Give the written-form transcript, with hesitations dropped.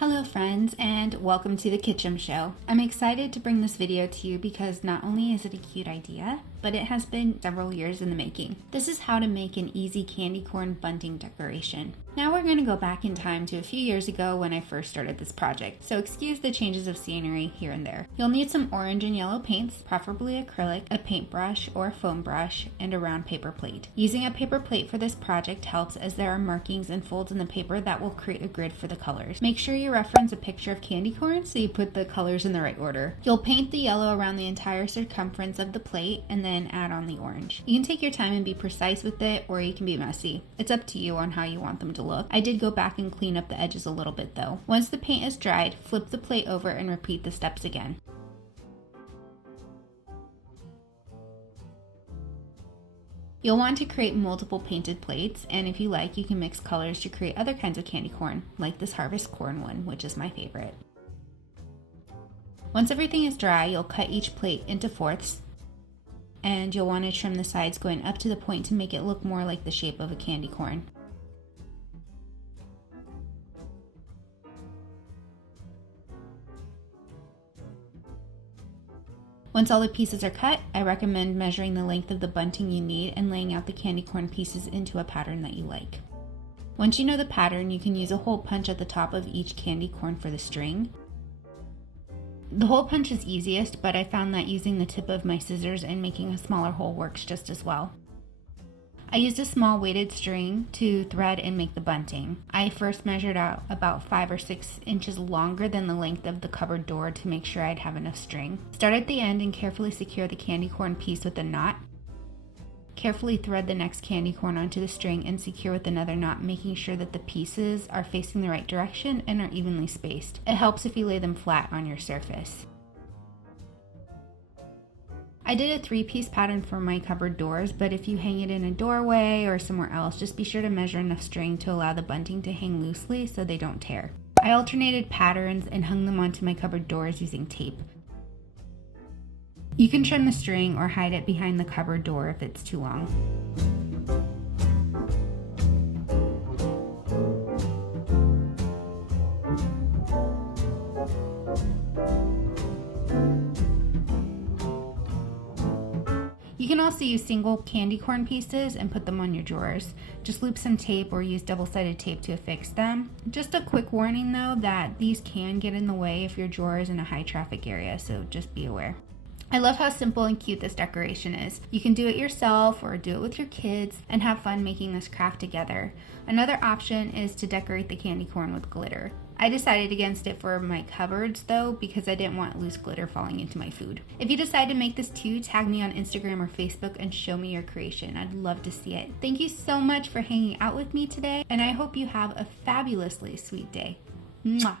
Hello friends, and welcome to the Kitch-Em show. I'm excited to bring this video to you because not only is it a cute idea, but it has been several years in the making. This is how to make an easy candy corn bunting decoration. Now we're going to go back in time to a few years ago when I first started this project, so excuse the changes of scenery here and there. You'll need some orange and yellow paints, preferably acrylic, a paintbrush or a foam brush, and a round paper plate. Using a paper plate for this project helps as there are markings and folds in the paper that will create a grid for the colors. Make sure you reference a picture of candy corn so you put the colors in the right order. You'll paint the yellow around the entire circumference of the plate and then add on the orange. You can take your time and be precise with it, or you can be messy. It's up to you on how you want them to look. I did go back and clean up the edges a little bit though. Once the paint is dried, flip the plate over and repeat the steps again. You'll want to create multiple painted plates, and if you like, you can mix colors to create other kinds of candy corn, like this harvest corn one, which is my favorite. Once everything is dry, you'll cut each plate into fourths, and you'll want to trim the sides going up to the point to make it look more like the shape of a candy corn. Once all the pieces are cut, I recommend measuring the length of the bunting you need and laying out the candy corn pieces into a pattern that you like. Once you know the pattern, you can use a hole punch at the top of each candy corn for the string. The hole punch is easiest, but I found that using the tip of my scissors and making a smaller hole works just as well. I used a small weighted string to thread and make the bunting. I first measured out about 5 or 6 inches longer than the length of the cupboard door to make sure I'd have enough string. Start at the end and carefully secure the candy corn piece with a knot. Carefully thread the next candy corn onto the string and secure with another knot, making sure that the pieces are facing the right direction and are evenly spaced. It helps if you lay them flat on your surface. I did a 3-piece pattern for my cupboard doors, but if you hang it in a doorway or somewhere else, just be sure to measure enough string to allow the bunting to hang loosely so they don't tear. I alternated patterns and hung them onto my cupboard doors using tape. You can trim the string or hide it behind the cupboard door if it's too long. You can also use single candy corn pieces and put them on your drawers. Just loop some tape or use double-sided tape to affix them. Just a quick warning though that these can get in the way if your drawer is in a high traffic area, so just be aware. I love how simple and cute this decoration is. You can do it yourself or do it with your kids and have fun making this craft together. Another option is to decorate the candy corn with glitter. I decided against it for my cupboards though because I didn't want loose glitter falling into my food. If you decide to make this too, tag me on Instagram or Facebook and show me your creation. I'd love to see it. Thank you so much for hanging out with me today, and I hope you have a fabulously sweet day. Mwah!